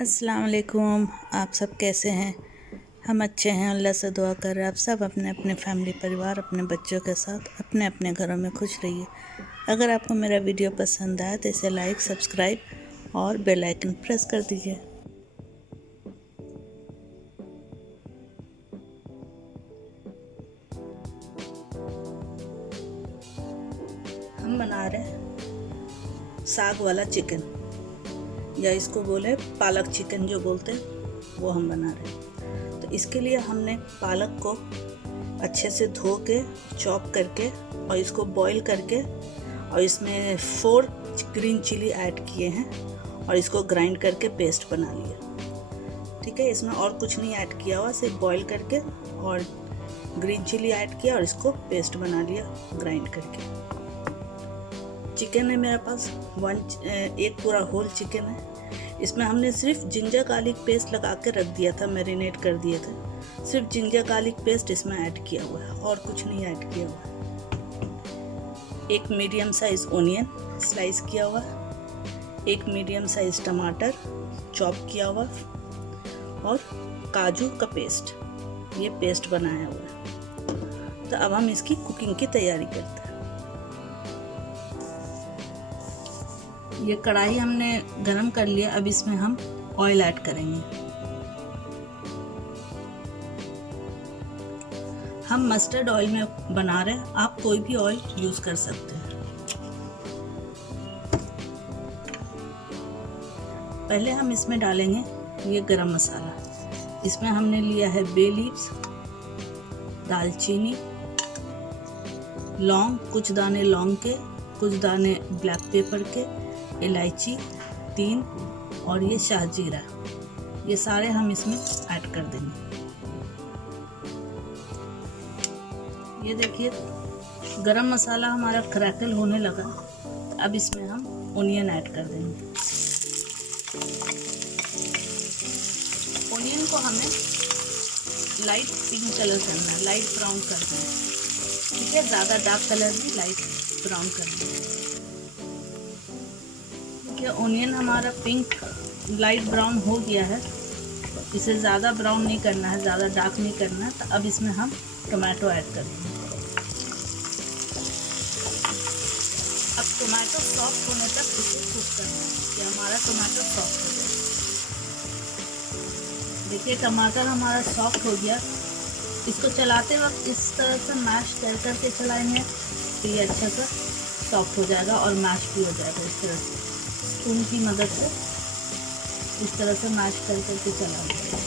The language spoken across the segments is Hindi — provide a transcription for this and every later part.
अस्सलाम वालेकुम। आप सब कैसे हैं? हम अच्छे हैं, अल्लाह से दुआ कर रहे हैं आप सब अपने अपने फैमिली परिवार अपने बच्चों के साथ अपने अपने घरों में खुश रहिए। अगर आपको मेरा वीडियो पसंद आया तो इसे लाइक, सब्सक्राइब और बेल आइकन प्रेस कर दीजिए। हम बना रहे हैं साग वाला चिकन, या इसको बोले पालक चिकन जो बोलते हैं, वो हम बना रहे हैं। तो इसके लिए हमने पालक को अच्छे से धो के चॉप करके और इसको बॉईल करके और इसमें 4 ग्रीन चिली ऐड किए हैं और इसको ग्राइंड करके पेस्ट बना लिया। ठीक है, इसमें और कुछ नहीं ऐड किया हुआ, सिर्फ बॉईल करके और ग्रीन चिली ऐड किया और इसको पेस्ट बना लिया ग्राइंड करके। चिकन है मेरे पास एक पूरा होल चिकन है। इसमें हमने सिर्फ जिंजर गार्लिक पेस्ट लगा के रख दिया था, मैरिनेट कर दिए थे। सिर्फ जिंजर गार्लिक पेस्ट इसमें ऐड किया हुआ है और कुछ नहीं ऐड किया हुआ है। एक मीडियम साइज ओनियन स्लाइस किया हुआ है, एक मीडियम साइज टमाटर चॉप किया हुआ और काजू का पेस्ट, ये पेस्ट बनाया हुआ है। तो अब हम इसकी कुकिंग की तैयारी करते हैं। ये कढ़ाई हमने गरम कर लिया, अब इसमें हम ऑयल ऐड करेंगे। हम मस्टर्ड ऑयल में बना रहे हैं, आप कोई भी ऑयल यूज कर सकते हैं। पहले हम इसमें डालेंगे ये गरम मसाला। इसमें हमने लिया है बे लीव्स, दालचीनी, लौंग, कुछ दाने लौंग के, कुछ दाने ब्लैक पेपर के, इलायची 3 और ये शाहजीरा, ये सारे हम इसमें ऐड कर देंगे। ये देखिए गरम मसाला हमारा क्रैकल होने लगा, अब इसमें हम ओनियन ऐड कर देंगे। ओनियन को हमें लाइट पिंक कलर करना है, लाइट ब्राउन करना है। ठीक है, ज़्यादा डार्क कलर भी, लाइट ब्राउन करना है। ओनियन हमारा पिंक लाइट ब्राउन हो गया है, इसे ज़्यादा ब्राउन नहीं करना है, ज़्यादा डार्क नहीं करना है। तो अब इसमें हम टमाटो ऐड करेंगे। अब टमाटो सॉफ्ट होने तक इसे कुक करना है कि हमारा टमाटो सॉफ्ट हो जाए। देखिए टमाटर हमारा सॉफ्ट हो गया। इसको चलाते वक्त इस तरह से मैश कर करके चलाएंगे तो ये अच्छा सा सॉफ्ट हो जाएगा और मैश भी हो जाएगा। इस तरह से स्पून की मदद से इस तरह से मैश कर करके चला देंगे।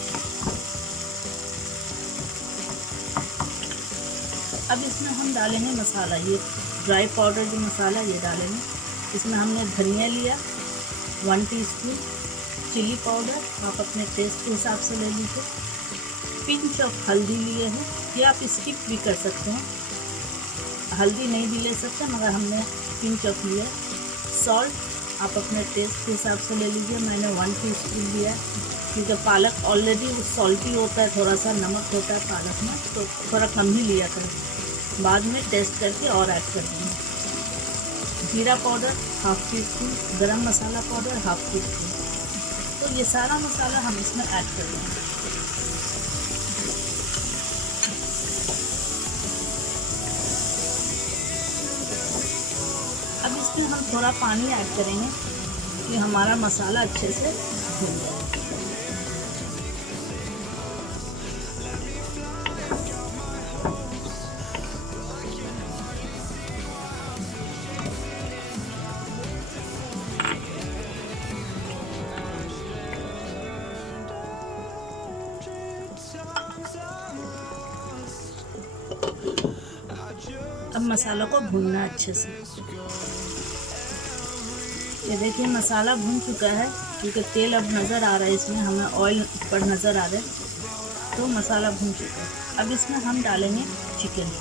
अब इसमें हम डालेंगे मसाला, ये ड्राई पाउडर जो मसाला ये डालेंगे। इसमें हमने धनिया लिया 1 टीस्पून, चिली पाउडर आप अपने टेस्ट के हिसाब से ले लीजिए, पिंच ऑफ हल्दी लिए हैं, ये आप स्किप भी कर सकते हैं, हल्दी नहीं भी ले सकते मगर हमने पिंच ऑफ लिया। सॉल्ट आप अपने टेस्ट के हिसाब से ले लीजिए, मैंने 1 टीस्पून लिया क्योंकि पालक ऑलरेडी वो सॉल्टी होता है, थोड़ा सा नमक होता है पालक में, तो थोड़ा कम ही लिया करें, बाद में टेस्ट करके और ऐड कर देंगे। जीरा पाउडर 1/2 टीस्पून, गरम मसाला पाउडर 1/2 टीस्पून। तो ये सारा मसाला हम इसमें ऐड कर देंगे। अब इसमें हम थोड़ा पानी ऐड करेंगे कि हमारा मसाला अच्छे से भुन जाए। अब मसाला को भूनना अच्छे से। ये देखिए मसाला भून चुका है क्योंकि तेल अब नज़र आ रहा है, इसमें हमें ऑयल ऊपर नज़र आ रहा है, तो मसाला भून चुका है। अब इसमें हम डालेंगे चिकन।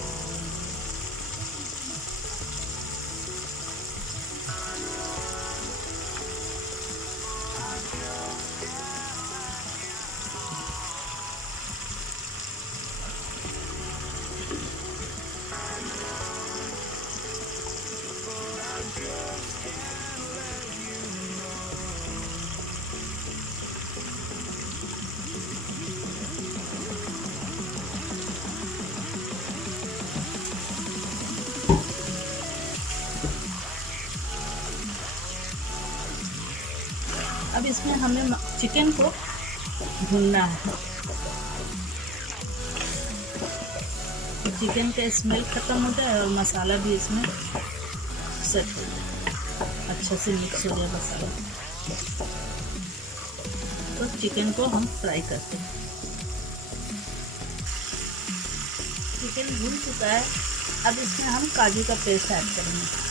अब इसमें हमें चिकन को भूनना है। तो चिकन का स्मेल ख़त्म हो जाए और मसाला भी इसमें सेट हो जाए, अच्छा से मिक्स हो जाए मसाला। तो चिकन को हम फ्राई करते हैं। चिकन भून चुका है, अब इसमें हम काजू का पेस्ट ऐड करेंगे।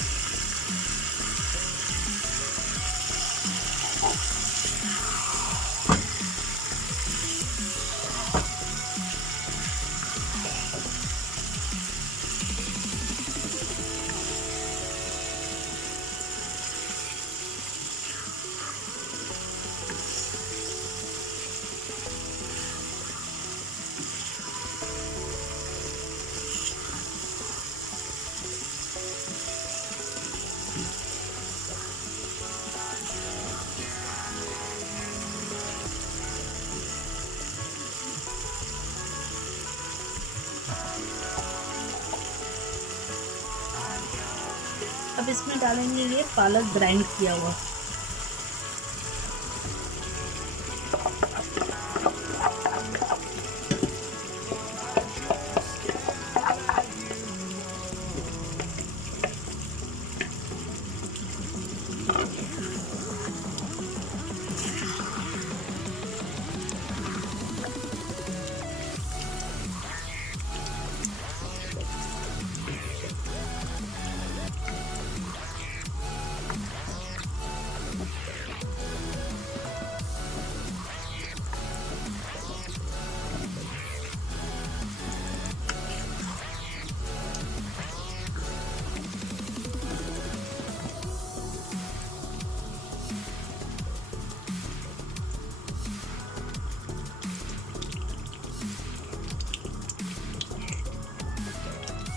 अब इसमें डालेंगे ये पालक ग्राइंड किया हुआ।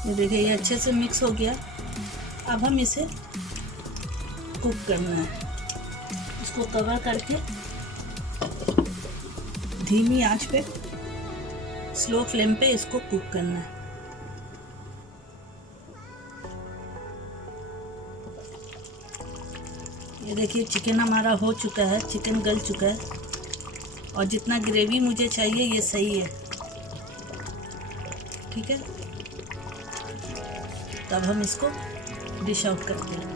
ये देखिए ये अच्छे से मिक्स हो गया। अब हम इसे कुक करना है। इसको कवर करके धीमी आंच पे, स्लो फ्लेम पे इसको कुक करना है। ये देखिए चिकन हमारा हो चुका है, चिकन गल चुका है और जितना ग्रेवी मुझे चाहिए ये सही है, ठीक है। तब हम इसको डिश आउट करते हैं।